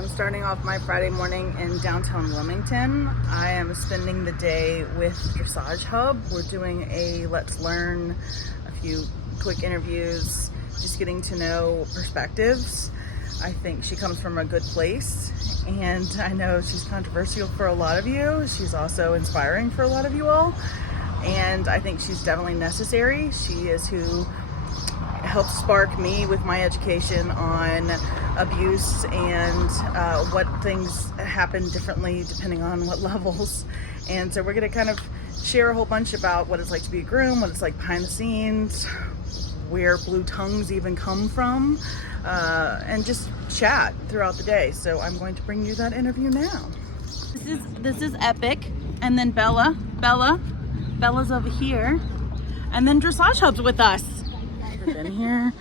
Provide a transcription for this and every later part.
I'm starting off my Friday morning in downtown Wilmington. I am spending the day with Dressage Hub. We're doing a Let's Learn, a few quick interviews, just getting to know perspectives. I think she comes from a good place, and I know she's controversial for a lot of you. She's also inspiring for a lot of you all, and I think she's definitely necessary. She is who helped spark me with my education on abuse and what things happen differently depending on what levels. And so we're going to kind of share a whole bunch about what it's like to be a groom, what it's like behind the scenes, where blue tongues even come from, and just chat throughout the day. So I'm going to bring you that interview now. This is Epic, and then Bella's over here, and then Dressage Hub's with us. Never been here,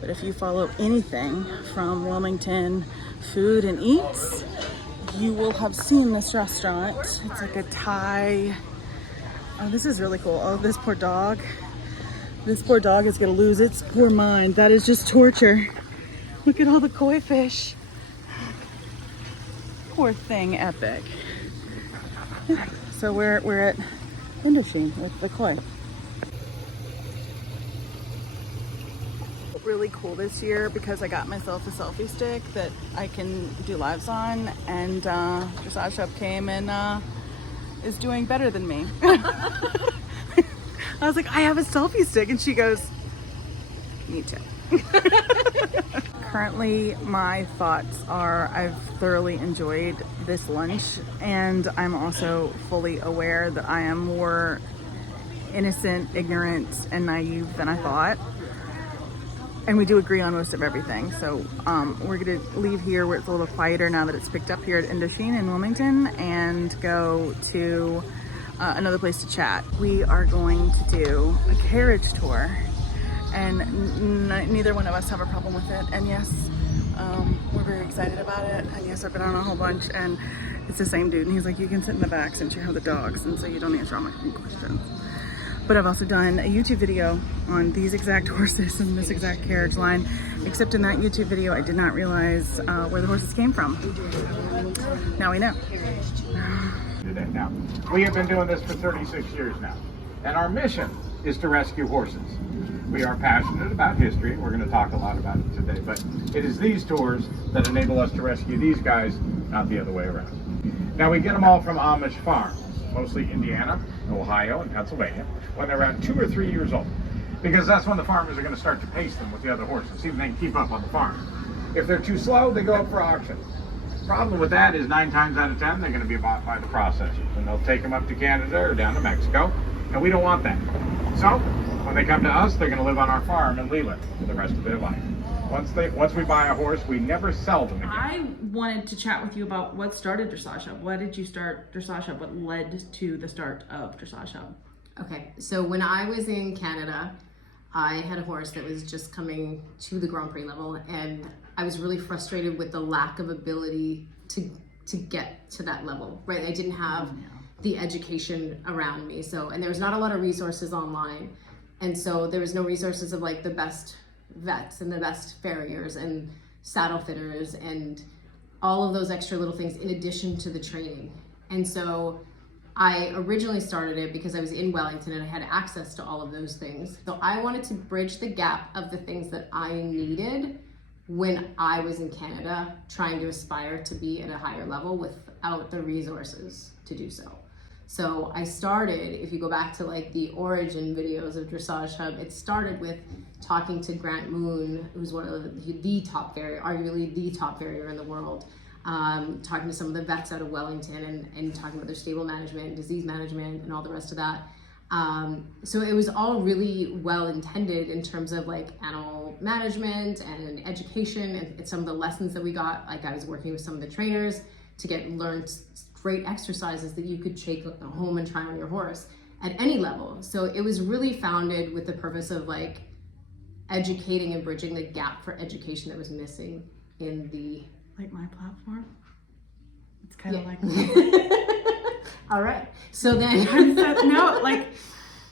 but if you follow anything from Wilmington food and eats, you will have seen this restaurant. It's like a Thai. Oh, this is really cool. Oh, this poor dog. This poor dog is gonna lose its poor mind. That is just torture. Look at all the koi fish. Poor thing, Epic. So we're at Indochine with the koi. Really cool this year because I got myself a selfie stick that I can do lives on, and Dressage Hub came and is doing better than me. I was like, I have a selfie stick, and she goes, me too. Currently, my thoughts are I've thoroughly enjoyed this lunch, and I'm also fully aware that I am more innocent, ignorant, and naive than I thought. And we do agree on most of everything. So we're gonna leave here where it's a little quieter now that it's picked up here at Indochine in Wilmington, and go to another place to chat. We are going to do a carriage tour, and neither one of us have a problem with it. And yes, we're very excited about it. And yes, I've been on a whole bunch, and it's the same dude. And he's like, you can sit in the back since you have the dogs, and so you don't answer all my questions. But I've also done a YouTube video on these exact horses and this exact carriage line, except in that YouTube video, I did not realize where the horses came from. Now we know. Now, we have been doing this for 36 years now, and our mission is to rescue horses. We are passionate about history. We're going to talk a lot about it today, but it is these tours that enable us to rescue these guys, not the other way around. Now, we get them all from Amish farms, mostly Indiana, Ohio, and Pennsylvania, when they're around 2 or 3 years old, because that's when the farmers are going to start to pace them with the other horses, see if they can keep up on the farm. If they're too slow, they go up for auction. Problem with that is 9 times out of 10, they're going to be bought by the processors, and they'll take them up to Canada or down to Mexico, and we don't want that. So when they come to us, they're going to live on our farm in Leland for the rest of their life. Once we buy a horse, we never sell them again. I wanted to chat with you about what started Dressage Hub. Why did you start Dressage Hub? What led to the start of Dressage Hub? Okay, so when I was in Canada, I had a horse that was just coming to the Grand Prix level, and I was really frustrated with the lack of ability to get to that level, right? I didn't have the education around me, and there was not a lot of resources online, and so there was no resources of like the best vets and the best farriers and saddle fitters and all of those extra little things in addition to the training. And so I originally started it because I was in Wellington and I had access to all of those things. So I wanted to bridge the gap of the things that I needed when I was in Canada, trying to aspire to be at a higher level without the resources to do so. So I started, if you go back to like the origin videos of Dressage Hub, it started with talking to Grant Moon, who's one of the top farrier, arguably the top farrier in the world, talking to some of the vets out of Wellington and talking about their stable management, disease management, and all the rest of that. So it was all really well intended in terms of like animal management and education and some of the lessons that we got. Like I was working with some of the trainers to learn great exercises that you could take home and try on your horse at any level. So it was really founded with the purpose of like educating and bridging the gap for education that was missing in the Like my platform? It's kind of like all right. So then no, like,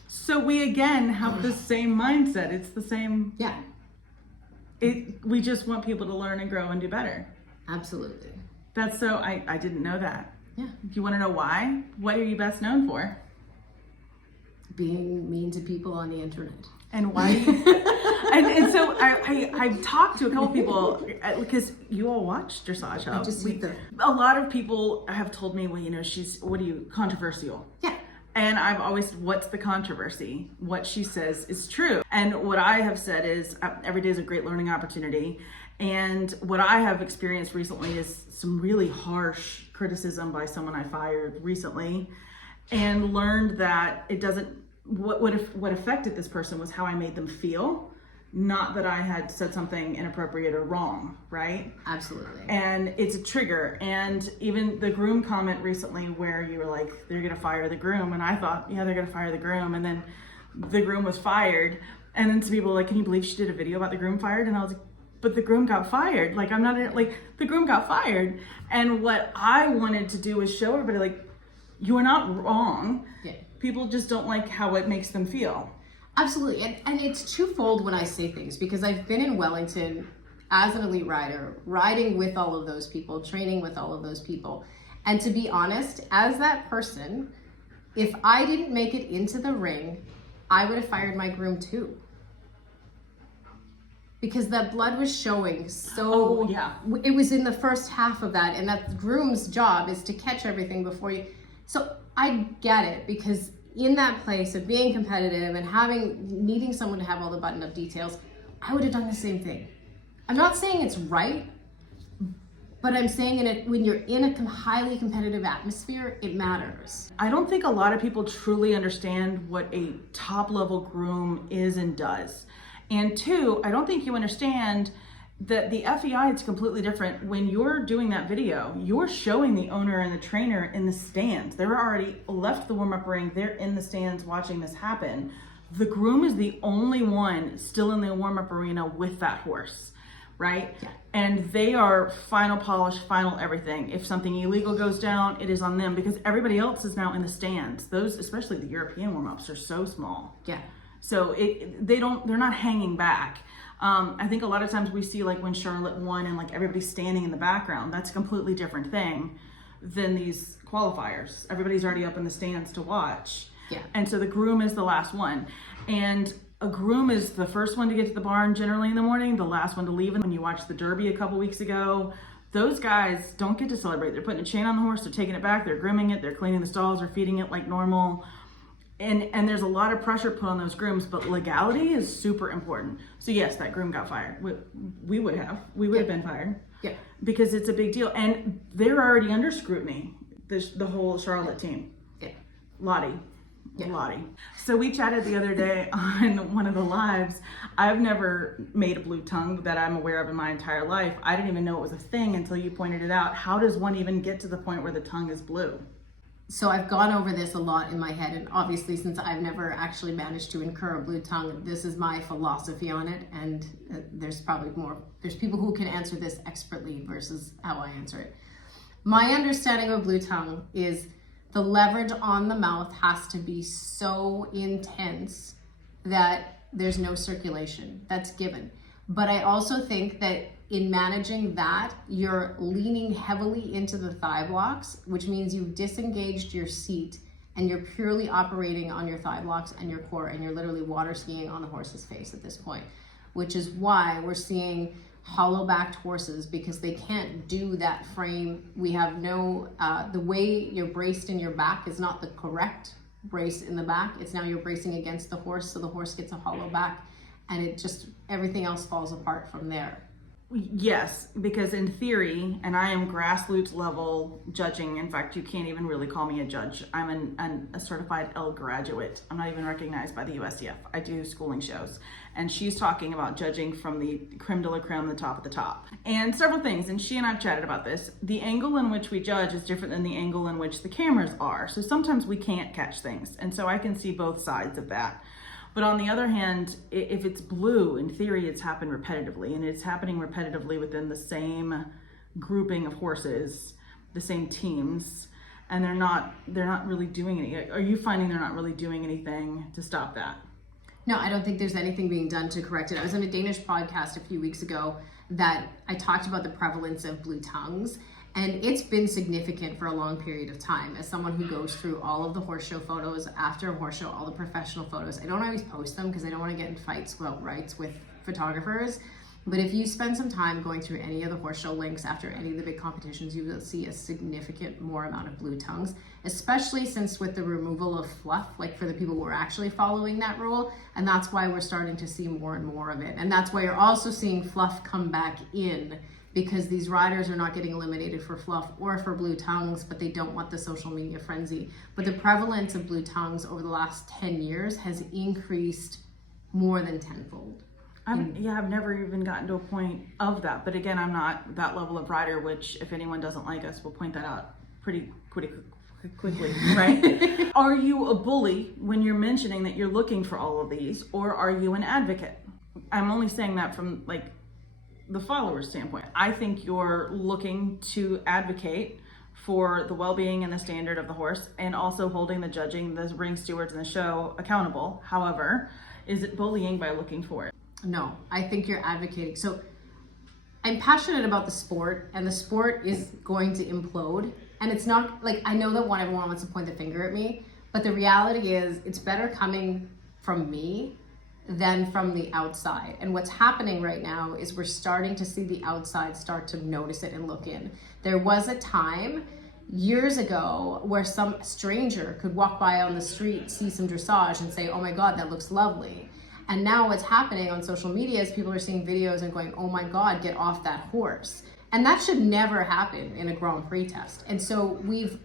so we again have the same mindset. It's the same. Yeah. We just want people to learn and grow and do better. Absolutely. That's so, I didn't know that. Yeah. Do you want to know why? What are you best known for? Being mean to people on the internet. And why? and so I've talked to a couple people because you all watch Dressage Hub. I just see them. A lot of people have told me, well, you know, controversial. Yeah. And I've always said, what's the controversy? What she says is true. And what I have said is every day is a great learning opportunity. And what I have experienced recently is some really harsh criticism by someone I fired recently, and learned that it doesn't, what affected this person was how I made them feel, not that I had said something inappropriate or wrong, right? Absolutely. And it's a trigger. And even the groom comment recently where you were like, they're gonna fire the groom. And I thought, yeah, they're gonna fire the groom. And then the groom was fired. And then some people were like, can you believe she did a video about the groom fired? And I was like, but the groom got fired. Like, the groom got fired. And what I wanted to do was show everybody, like, you are not wrong. Yeah. People just don't like how it makes them feel. Absolutely. And it's twofold when I say things, because I've been in Wellington as an elite rider, riding with all of those people, training with all of those people. And to be honest, as that person, if I didn't make it into the ring, I would have fired my groom too. Because that blood was showing so, it was in the first half of that, and that groom's job is to catch everything before you. So I get it, because in that place of being competitive and needing someone to have all the button-up details, I would have done the same thing. I'm not saying it's right, but I'm saying when you're in a highly competitive atmosphere, it matters. I don't think a lot of people truly understand what a top-level groom is and does. And two, I don't think you understand that the FEI, it's completely different. When you're doing that video, you're showing the owner and the trainer in the stands. They're already left the warm-up ring. They're in the stands watching this happen. The groom is the only one still in the warm-up arena with that horse, right? Yeah. And they are final polish, final everything. If something illegal goes down, it is on them, because everybody else is now in the stands. Those, especially the European warm-ups, are so small. Yeah. So they're not hanging back. I think a lot of times we see, like when Charlotte won and like everybody's standing in the background, that's a completely different thing than these qualifiers. Everybody's already up in the stands to watch. Yeah. And so the groom is the last one. And a groom is the first one to get to the barn generally in the morning, the last one to leave. And when you watched the Derby a couple weeks ago, those guys don't get to celebrate. They're putting a chain on the horse, they're taking it back, they're grooming it, they're cleaning the stalls, they're feeding it like normal. And there's a lot of pressure put on those grooms, but legality is super important. So yes, that groom got fired. We would have been fired. Yeah. Because it's a big deal. And they're already under scrutiny, the whole Charlotte team. Yeah. Lottie. Yeah. Lottie. So we chatted the other day on one of the lives. I've never made a blue tongue that I'm aware of in my entire life. I didn't even know it was a thing until you pointed it out. How does one even get to the point where the tongue is blue? So I've gone over this a lot in my head, and obviously since I've never actually managed to incur a blue tongue, this is my philosophy on it, and there's people who can answer this expertly versus how I answer it. My understanding of blue tongue is the leverage on the mouth has to be so intense that there's no circulation. That's given. But I also think that in managing that, you're leaning heavily into the thigh blocks, which means you've disengaged your seat and you're purely operating on your thigh blocks and your core, and you're literally water skiing on the horse's face at this point, which is why we're seeing hollow-backed horses, because they can't do that frame. We have no, the way you're braced in your back is not the correct brace in the back. It's now you're bracing against the horse, so the horse gets a hollow back, and it just, everything else falls apart from there. Yes, because in theory, and I am grassroots level judging. In fact, you can't even really call me a judge. I'm a certified L graduate. I'm not even recognized by the USDF. I do schooling shows. And she's talking about judging from the creme de la creme, the top of the top. And several things, and she and I've chatted about this. The angle in which we judge is different than the angle in which the cameras are. So sometimes we can't catch things. And so I can see both sides of that. But on the other hand, if it's blue, in theory, it's happened repetitively, and it's happening repetitively within the same grouping of horses, the same teams, and they're not really doing anything. Are you finding they're not really doing anything to stop that? No, I don't think there's anything being done to correct it. I was on a Danish podcast a few weeks ago, that I talked about the prevalence of blue tongues, and it's been significant for a long period of time. As someone who goes through all of the horse show photos, after a horse show, all the professional photos, I don't always post them because I don't want to get in fights about rights with photographers. But if you spend some time going through any of the horse show links after any of the big competitions, you will see a significant more amount of blue tongues, especially since with the removal of fluff, like for the people who are actually following that rule. And that's why we're starting to see more and more of it. And that's why you're also seeing fluff come back in, because these riders are not getting eliminated for fluff or for blue tongues, but they don't want the social media frenzy. But the prevalence of blue tongues over the last 10 years has increased more than tenfold. I've never even gotten to a point of that. But again, I'm not that level of rider, which if anyone doesn't like us, we'll point that out pretty quickly, right? Are you a bully when you're mentioning that you're looking for all of these, or are you an advocate? I'm only saying that from like the follower's standpoint. I think you're looking to advocate for the well-being and the standard of the horse, and also holding the judging, the ring stewards and the show accountable. However, is it bullying by looking for it? No, I think you're advocating. So I'm passionate about the sport, and the sport is going to implode. And it's not like, I know that everyone wants to point the finger at me, but the reality is it's better coming from me than from the outside. And what's happening right now is we're starting to see the outside start to notice it and look in. There was a time years ago where some stranger could walk by on the street, see some dressage and say, oh my God, that looks lovely. And now what's happening on social media is people are seeing videos and going, oh my God, get off that horse. And that should never happen in a Grand Prix test. And so we've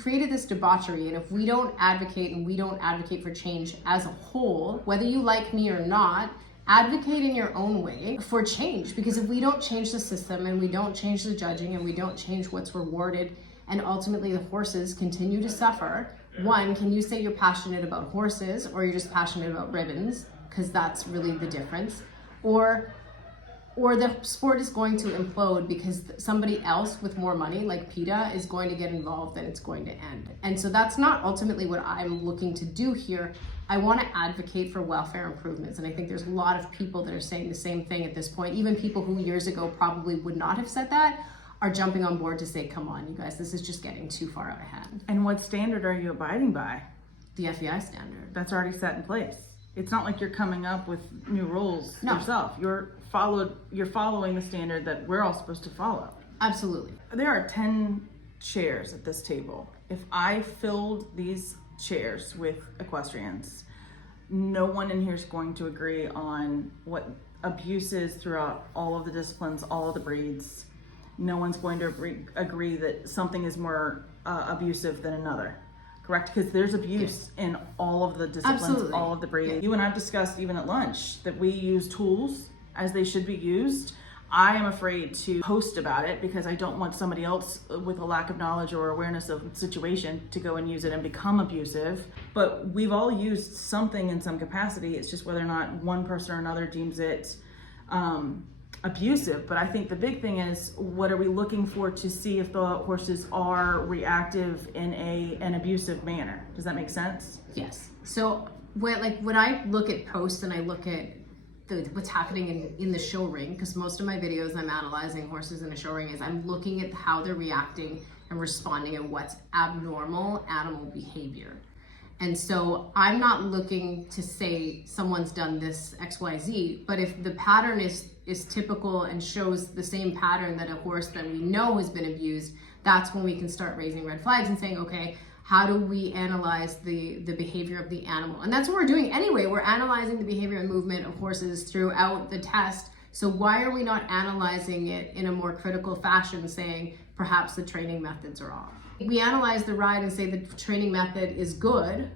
created this debauchery, and if we don't advocate, and we don't advocate for change as a whole, whether you like me or not, advocate in your own way for change. Because if we don't change the system, and we don't change the judging, and we don't change what's rewarded, and ultimately the horses continue to suffer, one, can you say you're passionate about horses, or you're just passionate about ribbons? Because that's really the difference. Or the sport is going to implode because somebody else with more money, like PETA, is going to get involved and it's going to end. And so that's not ultimately what I'm looking to do here. I want to advocate for welfare improvements. And I think there's a lot of people that are saying the same thing at this point. Even people who years ago probably would not have said that are jumping on board to say, come on, you guys, this is just getting too far out of hand. And what standard are you abiding by? The FEI standard. That's already set in place. It's not like you're coming up with new rules yourself. You're following the standard that we're all supposed to follow. Absolutely. There are 10 chairs at this table. If I filled these chairs with equestrians, no one in here is going to agree on what abuse is throughout all of the disciplines, all of the breeds. No one's going to agree that something is more abusive than another. Correct? Because there's abuse in all of the disciplines, Absolutely. all of the breeds. You and I discussed even at lunch that we use tools as they should be used. I am afraid to post about it because I don't want somebody else with a lack of knowledge or awareness of the situation to go and use it and become abusive. But we've all used something in some capacity. It's just whether or not one person or another deems it abusive. But I think the big thing is, what are we looking for to see if the horses are reactive in an abusive manner? Does that make sense? Yes. So when I look at posts and I look at what's happening in the show ring, because most of my videos I'm analyzing horses in a show ring, is I'm looking at how they're reacting and responding and what's abnormal animal behavior. And so I'm not looking to say someone's done this XYZ, but if the pattern is typical and shows the same pattern that a horse that we know has been abused, that's when we can start raising red flags and saying, okay, how do we analyze the behavior of the animal? And that's what we're doing anyway. We're analyzing the behavior and movement of horses throughout the test. So why are we not analyzing it in a more critical fashion, saying perhaps the training methods are off? We analyze the ride and say the training method is good.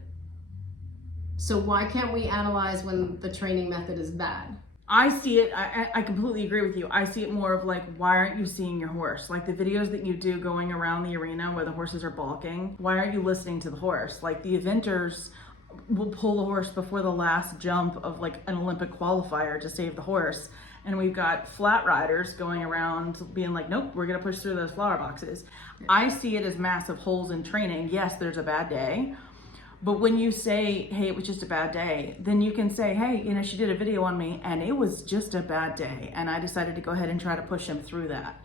So why can't we analyze when the training method is bad? I see it, I completely agree with you. I see it more of like, why aren't you seeing your horse? Like the videos that you do going around the arena where the horses are balking, why aren't you listening to the horse? Like the eventers will pull the horse before the last jump of like an Olympic qualifier to save the horse. And we've got flat riders going around being like, nope, we're gonna push through those flower boxes. I see it as massive holes in training. Yes, there's a bad day, But when you say, hey, it was just a bad day, then you can say, hey, you know, she did a video on me and it was just a bad day. And I decided to go ahead and try to push him through that.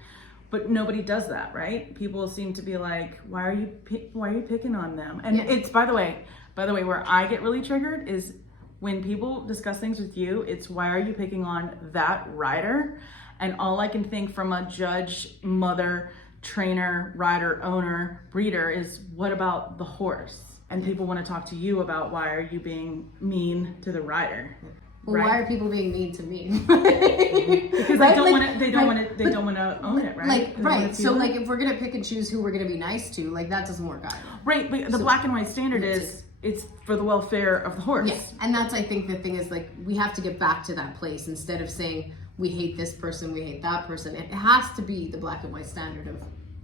But nobody does that, right? People seem to be like, why are you picking on them? And it's, by the way, where I get really triggered is when people discuss things with you, it's why are you picking on that rider? And all I can think from a judge, mother, trainer, rider, owner, breeder is what about the horse? And people want to talk to you about why are you being mean to the rider? Well, right? why are people being mean to me? Because they don't want to. They don't want to own it, right? Like, right. So, like, if we're gonna pick and choose who we're gonna be nice to, like, that doesn't work either. Right. But the black and white standard is it's for the welfare of the horse. Yes, and that's, I think, the thing is, like, we have to get back to that place instead of saying we hate this person, we hate that person. It has to be the black and white standard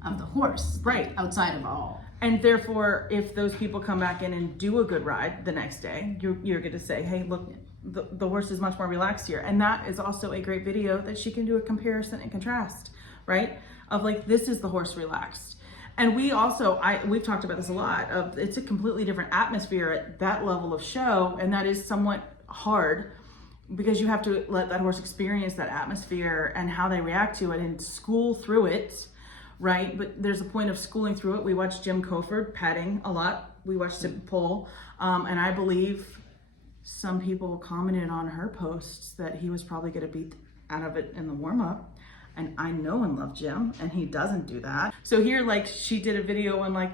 of the horse, right? Outside of all. And therefore, if those people come back in and do a good ride the next day, you're going to say, hey, look, the horse is much more relaxed here. And that is also a great video that she can do a comparison and contrast, right? Of like, this is the horse relaxed. And we also, we've talked about this a lot, it's a completely different atmosphere at that level of show. And that is somewhat hard because you have to let that horse experience that atmosphere and how they react to it and school through it. Right, but there's a point of schooling through it. We watched Jim Coford patting a lot. We watched him pull, and I believe some people commented on her posts that he was probably going to beat out of it in the warm up. And I know and love Jim, and he doesn't do that. So here, like, she did a video on like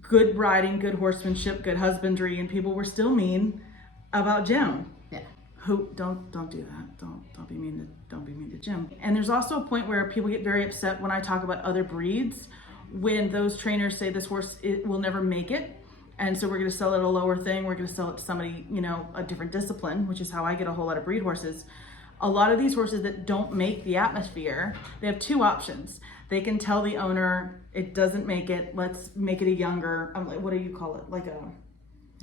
good riding, good horsemanship, good husbandry, and people were still mean about Jim. Yeah. Who don't do that. Don't be mean to Jim. And there's also a point where people get very upset when I talk about other breeds, when those trainers say this horse will never make it, and so we're going to sell it a lower thing. We're going to sell it to somebody, you know, a different discipline, which is how I get a whole lot of breed horses. A lot of these horses that don't make the atmosphere, they have two options. They can tell the owner it doesn't make it. Let's make it a younger. What do you call it? Like a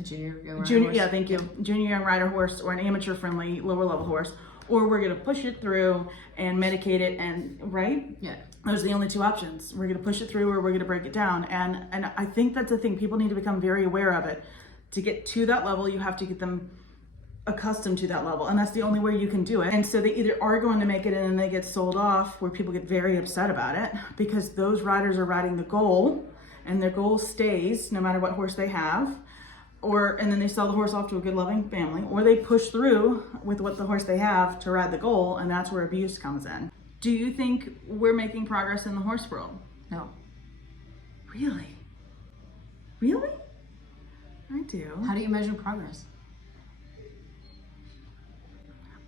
junior young rider junior horse. Yeah, thank you. Junior young rider horse or an amateur friendly lower level horse, or we're going to push it through and medicate it, and right? Yeah. Those are the only two options. We're going to push it through or we're going to break it down. And I think that's the thing. People need to become very aware of it. To get to that level, you have to get them accustomed to that level. And that's the only way you can do it. And so they either are going to make it and then they get sold off, where people get very upset about it because those riders are riding the goal and their goal stays no matter what horse they have. And then they sell the horse off to a good loving family, or they push through with what the horse they have to ride the goal. And that's where abuse comes in. Do you think we're making progress in the horse world? No. Really? Really? I do. How do you measure progress?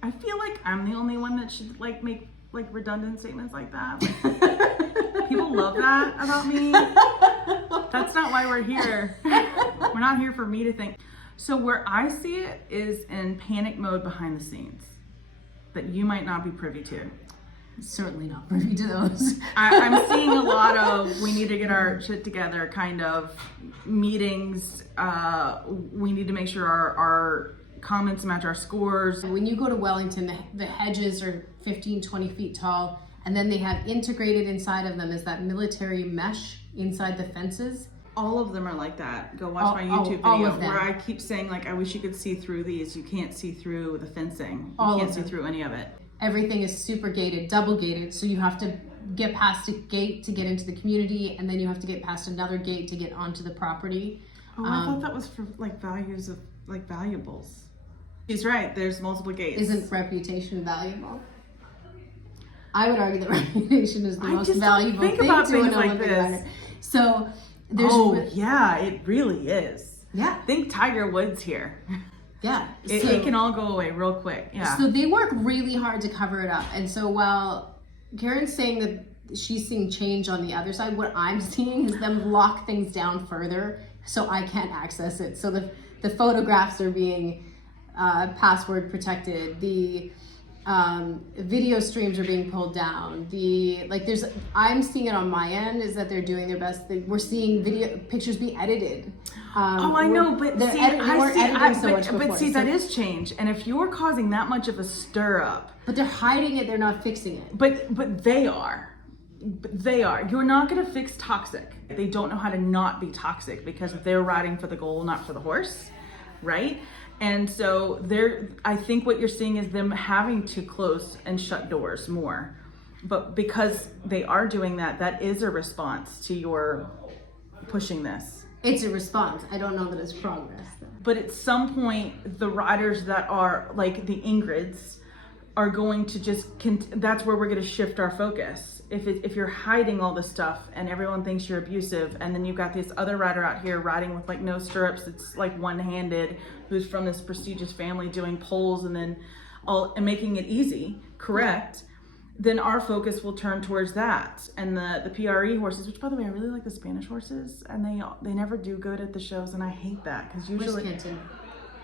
I feel like I'm the only one that should like make like redundant statements like that. Like, people love that about me. That's not why we're here. We're not here for me to think. So where I see it is in panic mode behind the scenes that you might not be privy to. Certainly not privy to those. I'm seeing a lot of we need to get our shit together kind of meetings. We need to make sure our comments match our scores. When you go to Wellington, the hedges are 15, 20 feet tall, and then they have integrated inside of them is that military mesh inside the fences. All of them are like that. Go watch my YouTube video where I keep saying like, I wish you could see through these. You can't see through the fencing. You can't see through any of it. Everything is super gated, double gated, so you have to get past a gate to get into the community, and then you have to get past another gate to get onto the property. Oh, I thought that was for like values of like valuables. She's right, there's multiple gates. Isn't reputation valuable? I would argue that reputation is the most valuable thing to an Olympic rider. So there's yeah, it really is. Yeah. Think Tiger Woods here. Yeah. It can all go away real quick. Yeah. So they work really hard to cover it up. And so while Karen's saying that she's seeing change on the other side, what I'm seeing is them lock things down further so I can't access it. So the photographs are being password protected. The video streams are being pulled down. I'm seeing it on my end is that they're doing their best. We're seeing pictures be edited. I know, but see, that So is change. And if you're causing that much of a stir up, but they're hiding it, they're not fixing it. But they are. They are. You're not going to fix toxic. They don't know how to not be toxic because they're riding for the goal, not for the horse, right? And so I think what you're seeing is them having to close and shut doors more. But because they are doing that, that is a response to your pushing this. It's a response. I don't know that it's progress. But at some point, the riders that are like the Ingrids are going to just, that's where we're going to shift our focus. If you're hiding all this stuff and everyone thinks you're abusive, and then you've got this other rider out here riding with like no stirrups, it's like one-handed, who's from this prestigious family doing poles and then and making it easy, correct? Then our focus will turn towards that. And the PRE horses, which by the way, I really like the Spanish horses, and they never do good at the shows, and I hate that because usually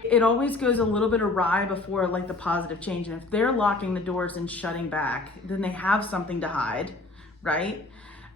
it always goes a little bit awry before like the positive change. And if they're locking the doors and shutting back, then they have something to hide, right?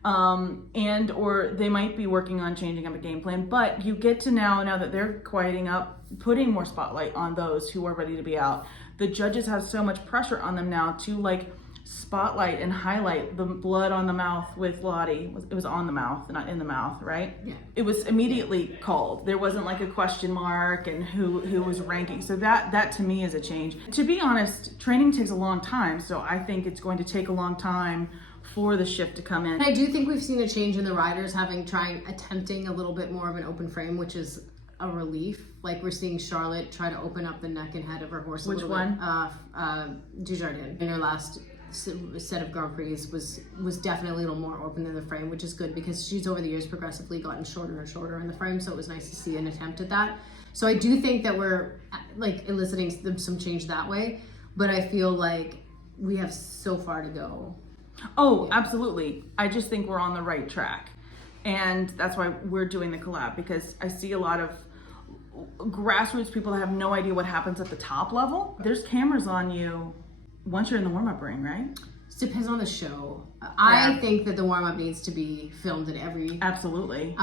And or they might be working on changing up a game plan. But you get to now that they're quieting up, putting more spotlight on those who are ready to be out. The judges have so much pressure on them now to like spotlight and highlight the blood on the mouth with Lottie. It was on the mouth, not in the mouth, right? Yeah. It was immediately called. There wasn't like a question mark and who was ranking. So that to me is a change. To be honest, training takes a long time. So I think it's going to take a long time for the shift to come in. And I do think we've seen a change in the riders attempting a little bit more of an open frame, which is a relief. Like we're seeing Charlotte try to open up the neck and head of her horse. Which one? Dujardin. In her last set of Grand Prix was definitely a little more open in the frame, which is good because she's over the years progressively gotten shorter and shorter in the frame, so it was nice to see an attempt at that. So I do think that we're like eliciting some change that way, but I feel like we have so far to go. Oh, yeah. Absolutely. I just think we're on the right track, and that's why we're doing the collab, because I see a lot of grassroots people that have no idea what happens at the top level. There's cameras on you once you're in the warm-up ring, right? It depends on the show. Yeah. I think that the warm-up needs to be filmed in every... Absolutely.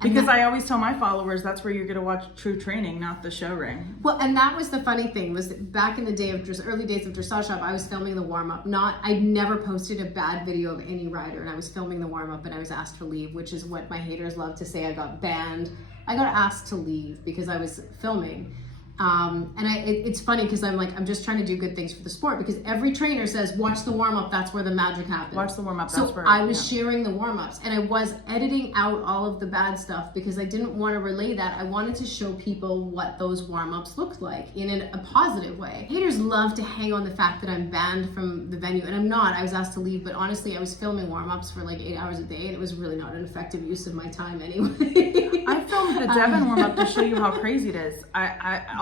Because I always tell my followers that's where you're going to watch true training, not the show ring. Well, and that was the funny thing, was that back in the day of early days of Dressage Hub, I was filming the warm-up. I never posted a bad video of any rider, and I was filming the warm-up, and I was asked to leave, which is what my haters love to say. I got banned. I got asked to leave because I was filming. It's funny because I'm just trying to do good things for the sport, because every trainer says watch the warm-up, that's where the magic happens. Watch the warm-up, so that's where I was sharing the warm-ups, and I was editing out all of the bad stuff because I didn't want to relay that. I wanted to show people what those warm-ups looked like in a positive way. Haters love to hang on the fact that I'm banned from the venue, and I'm not. I was asked to leave, but honestly I was filming warm-ups for like 8 hours a day, and it was really not an effective use of my time anyway. I filmed the Devon warm-up to show you how crazy it is.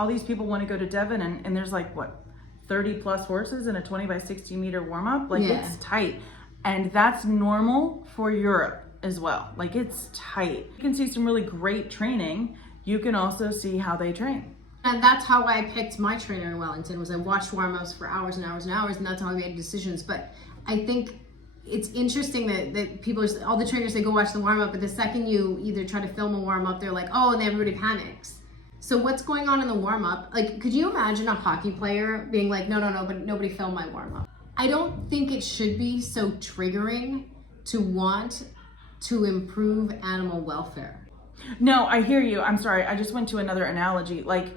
All these people want to go to Devon, and there's like, what, 30 plus horses in a 20 by 60 meter warm-up? Like, yeah. It's tight. And that's normal for Europe as well. Like, it's tight. You can see some really great training. You can also see how they train. And that's how I picked my trainer in Wellington, was I watched warm-ups for hours and hours and hours, and that's how I made decisions. But I think it's interesting that people, all the trainers, they go watch the warm-up, but the second you either try to film a warm-up, they're like, oh, and everybody panics. So what's going on in the warm-up? Like, could you imagine a hockey player being like, no, but nobody filmed my warm-up? I don't think it should be so triggering to want to improve animal welfare. No, I hear you. I'm sorry. I just went to another analogy. Like,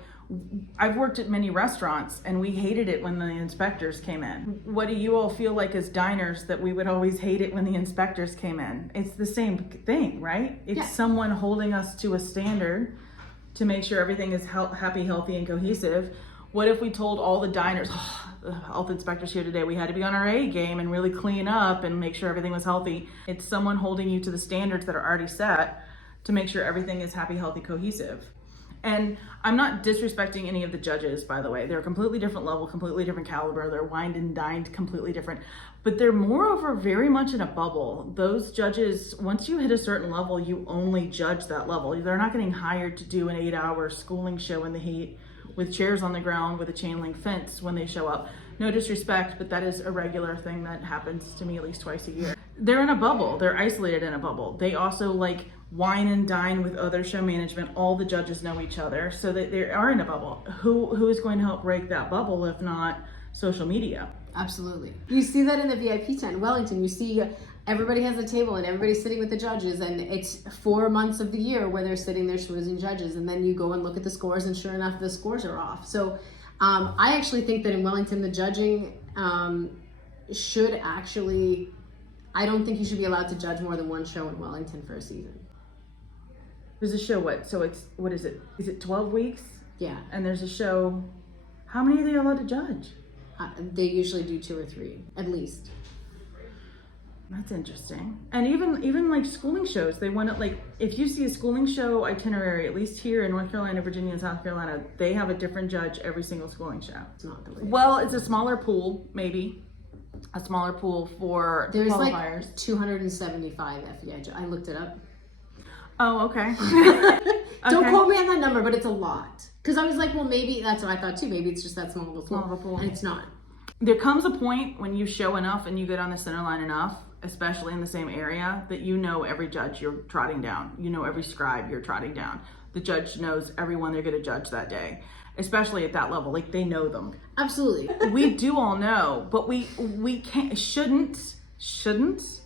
I've worked at many restaurants, and we hated it when the inspectors came in. What do you all feel like as diners that we would always hate it when the inspectors came in? It's the same thing, right? It's someone holding us to a standard to make sure everything is happy, healthy, and cohesive. What if we told all the diners, the health inspectors here today, we had to be on our A game and really clean up and make sure everything was healthy. It's someone holding you to the standards that are already set to make sure everything is happy, healthy, cohesive. And I'm not disrespecting any of the judges, by the way. They're a completely different level, completely different caliber. They're wined and dined completely different. But they're moreover very much in a bubble. Those judges, once you hit a certain level, you only judge that level. They're not getting hired to do an 8-hour schooling show in the heat with chairs on the ground with a chain link fence when they show up. No disrespect, but that is a regular thing that happens to me at least twice a year. They're in a bubble. They're isolated in a bubble. They also like wine and dine with other show management. All the judges know each other, so that they are in a bubble. Who is going to help break that bubble if not social media? Absolutely. You see that in the VIP tent in Wellington. You see everybody has a table and everybody's sitting with the judges, and it's 4 months of the year where they're sitting there schmoozing judges, and then you go and look at the scores, and sure enough, the scores are off. So I actually think that in Wellington, the judging should actually, I don't think you should be allowed to judge more than one show in Wellington for a season. There's a show, so it's, what is it? Is it 12 weeks? Yeah. And there's a show, how many are they allowed to judge? They usually do 2 or 3, at least. That's interesting. And even like schooling shows, they want it, like, if you see a schooling show itinerary, at least here in North Carolina, Virginia, and South Carolina, they have a different judge every single schooling show. It's not the way. Well, it's a smaller pool, maybe. A smaller pool for There's qualifiers. like 275 FEI. I looked it up. Oh, okay. Don't Okay. quote me on that number, but it's a lot. Because I was like, well, maybe that's what I thought too. Maybe it's just that small of a pool. Small of a pool. And it's not. There comes a point when you show enough and you get on the center line enough, especially in the same area, that you know every judge you're trotting down. You know every scribe you're trotting down. The judge knows everyone they're going to judge that day, especially at that level. Like, they know them. Absolutely. We do all know, but we can't, shouldn't.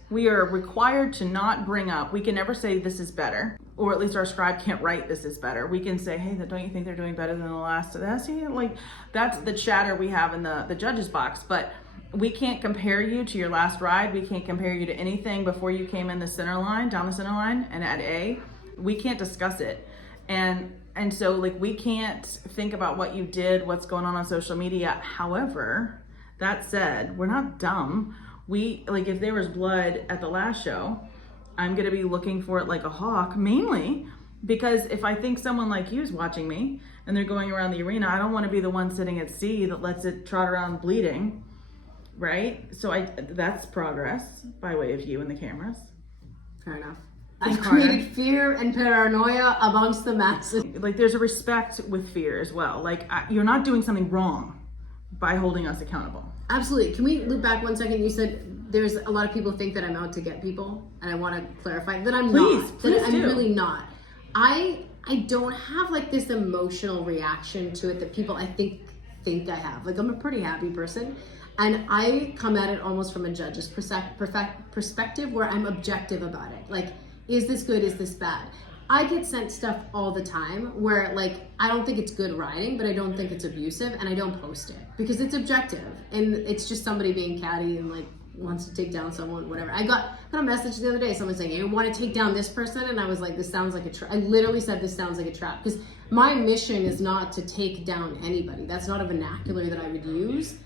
We are required to not bring up, we can never say this is better, or at least our scribe can't write this is better. We can say, hey, don't you think they're doing better than the last of that? See, like, that's the chatter we have in the judge's box, but we can't compare you to your last ride. We can't compare you to anything before you came in the center line, down the center line, and at A. We can't discuss it. And so, like, we can't think about what you did, what's going on social media. However, that said, we're not dumb. We, like, if there was blood at the last show, I'm going to be looking for it like a hawk, mainly because if I think someone like you is watching me and they're going around the arena, I don't want to be the one sitting at C that lets it trot around bleeding, right? So that's progress by way of you and the cameras. Fair enough. Think I've harder. created fear and paranoia amongst the masses. Like, there's a respect with fear as well. Like, you're not doing something wrong by holding us accountable. Absolutely. Can we loop back 1 second? You said there's a lot of people think that I'm out to get people, and I want to clarify that I'm not. Please That I'm do. really not. I don't have like this emotional reaction to it that people I think I have. Like, I'm a pretty happy person, and I come at it almost from a judge's perspective where I'm objective about it. Like, is this good? Is this bad? I get sent stuff all the time where, like, I don't think it's good riding, but I don't think it's abusive, and I don't post it because it's objective and it's just somebody being catty and like wants to take down someone, whatever. I got a message the other day, someone saying, "You want to take down this person?" And I was like, "This sounds like a trap." I literally said, "This sounds like a trap," because my mission is not to take down anybody. That's not a vernacular that I would use.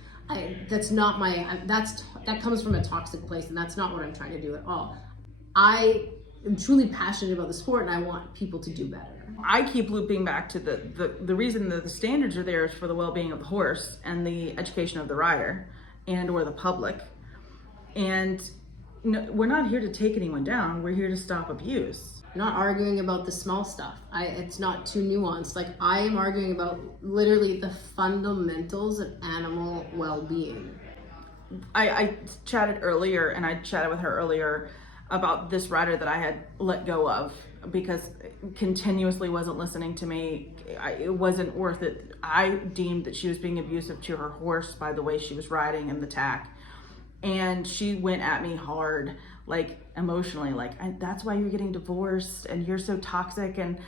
That's not my. That comes from a toxic place, and that's not what I'm trying to do at all. I am truly passionate about the sport, and I want people to do better. I keep looping back to the reason that the standards are there is for the well-being of the horse and the education of the rider and or the public. And no, we're not here to take anyone down. We're here to stop abuse. I'm not arguing about the small stuff. It's not too nuanced. Like, I am arguing about literally the fundamentals of animal well-being. I chatted earlier, and I chatted with her earlier about this rider that I had let go of because continuously wasn't listening to me. It wasn't worth it. I deemed that she was being abusive to her horse by the way she was riding and the tack. And she went at me hard, like emotionally, like, that's why you're getting divorced and you're so toxic. And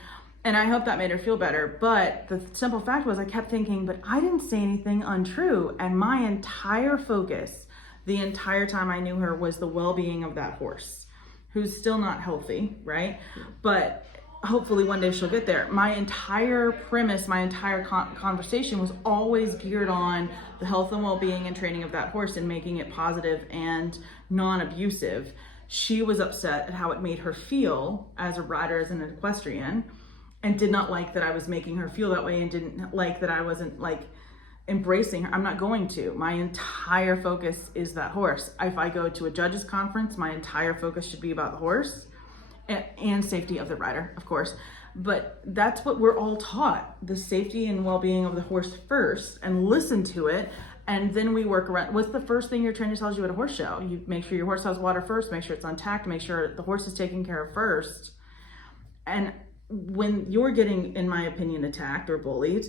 I hope that made her feel better. But the simple fact was I kept thinking, but I didn't say anything untrue. And my entire focus, the entire time I knew her, was the well-being of that horse, who's still not healthy, right? But hopefully one day she'll get there. My entire premise, my entire conversation was always geared on the health and well-being and training of that horse and making it positive and non-abusive. She was upset at how it made her feel as a rider, as an equestrian, and did not like that I was making her feel that way, and didn't like that I wasn't like embracing her. I'm not going to. My entire focus is that horse. If I go to a judges conference, my entire focus should be about the horse and safety of the rider, of course. But that's what we're all taught, the safety and well-being of the horse first, and listen to it. And then we work around. What's the first thing your trainer tells you at a horse show? You make sure your horse has water first, make sure it's untacked, make sure the horse is taken care of first. And when you're getting, in my opinion, attacked or bullied,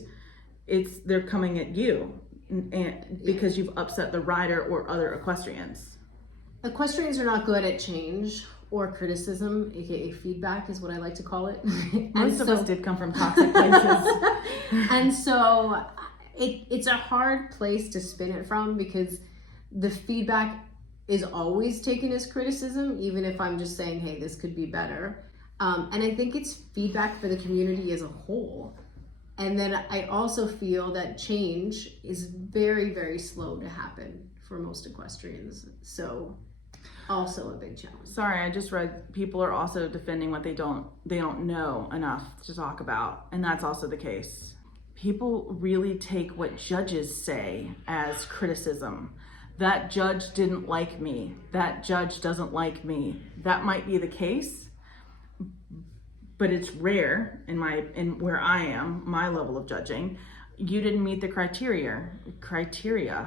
they're coming at you, and because you've upset the rider or other equestrians. Equestrians are not good at change or criticism, aka feedback is what I like to call it. Most of us did come from toxic places. And so it's a hard place to spin it from, because the feedback is always taken as criticism, even if I'm just saying, hey, this could be better. And I think it's feedback for the community as a whole. And then I also feel that change is very, very slow to happen for most equestrians. So also a big challenge. Sorry, I just read people are also defending what they don't know enough to talk about, and that's also the case. People really take what judges say as criticism. That judge didn't like me. That judge doesn't like me. That might be the case, but it's rare in where I am, my level of judging. You didn't meet the criteria.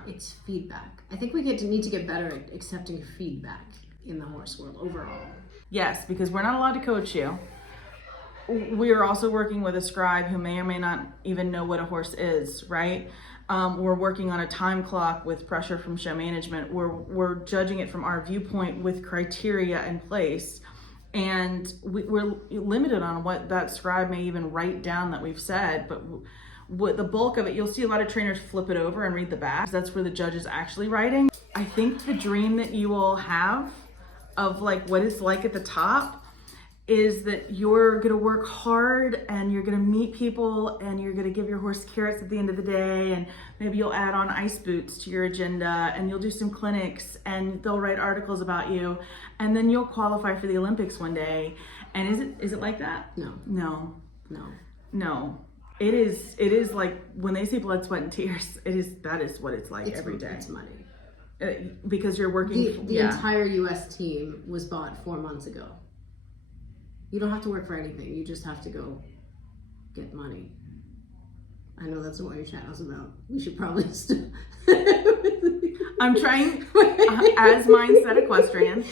It's feedback. I think we need to get better at accepting feedback in the horse world overall. Yes, because we're not allowed to coach you. We are also working with a scribe who may or may not even know what a horse is, right? We're working on a time clock with pressure from show management. We're judging it from our viewpoint with criteria in place. And we're limited on what that scribe may even write down that we've said, but with the bulk of it, you'll see a lot of trainers flip it over and read the back. That's where the judge is actually writing. I think the dream that you all have of like what it's like at the top is that you're gonna work hard and you're gonna meet people and you're gonna give your horse carrots at the end of the day, and maybe you'll add on ice boots to your agenda and you'll do some clinics and they'll write articles about you, and then you'll qualify for the Olympics one day. And is it like that? No. It is like when they say blood, sweat, and tears, that is what it's like every day. It's money. Because you're working. The entire U.S. team was bought 4 months ago. You don't have to work for anything. You just have to go get money. I know that's what your channel's about. We should probably still. I'm trying, as mindset equestrian,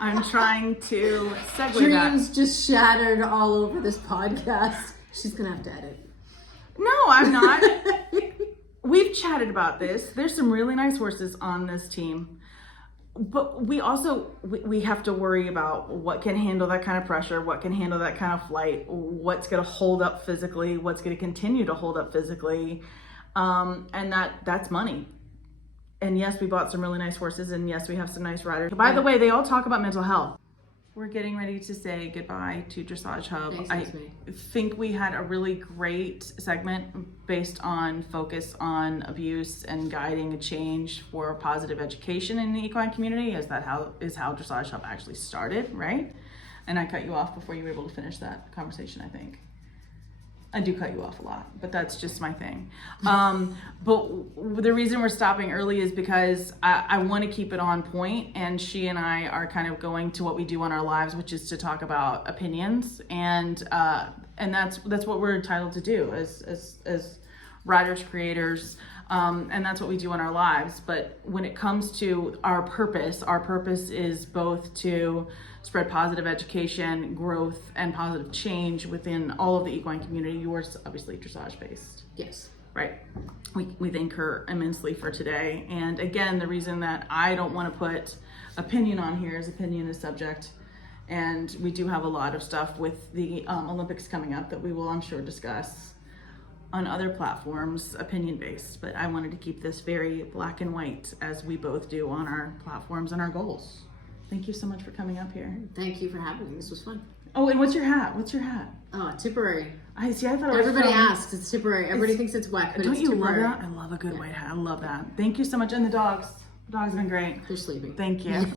I'm trying to segue Dreams just shattered all over this podcast. She's gonna have to edit. No, I'm not. We've chatted about this. There's some really nice horses on this team, but we also we have to worry about what can handle that kind of pressure, what can handle that kind of flight, what's going to hold up physically, what's going to continue to hold up physically, and that's money. And yes, we bought some really nice horses, and yes, we have some nice riders. By the way, they all talk about mental health. We're getting ready to say goodbye to Dressage Hub. I think we had a really great segment based on focus on abuse and guiding a change for positive education in the equine community. Is how Dressage Hub actually started, right? And I cut you off before you were able to finish that conversation, I think. I do cut you off a lot, but that's just my thing. But the reason we're stopping early is because I want to keep it on point, and she and I are kind of going to what we do on our lives, which is to talk about opinions, and that's what we're entitled to do as writers, creators, and that's what we do in our lives. But when it comes to our purpose is both to spread positive education, growth, and positive change within all of the equine community. Yours obviously dressage based. Yes. Right. We thank her immensely for today. And again, the reason that I don't want to put opinion on here is opinion is subject. And we do have a lot of stuff with the Olympics coming up that we will, I'm sure, discuss on other platforms, opinion-based. But I wanted to keep this very black and white, as we both do on our platforms and our goals. Thank you so much for coming up here. Thank you for having me. This was fun. Oh, and what's your hat? Oh, Tipperary. I thought it was Everybody asks. It's Tipperary. Everybody thinks it's whack, but it's Tipperary. Love that? I love a good white hat. I love that. Thank you so much. And the dogs. The dogs have been great. They're sleeping. Thank you.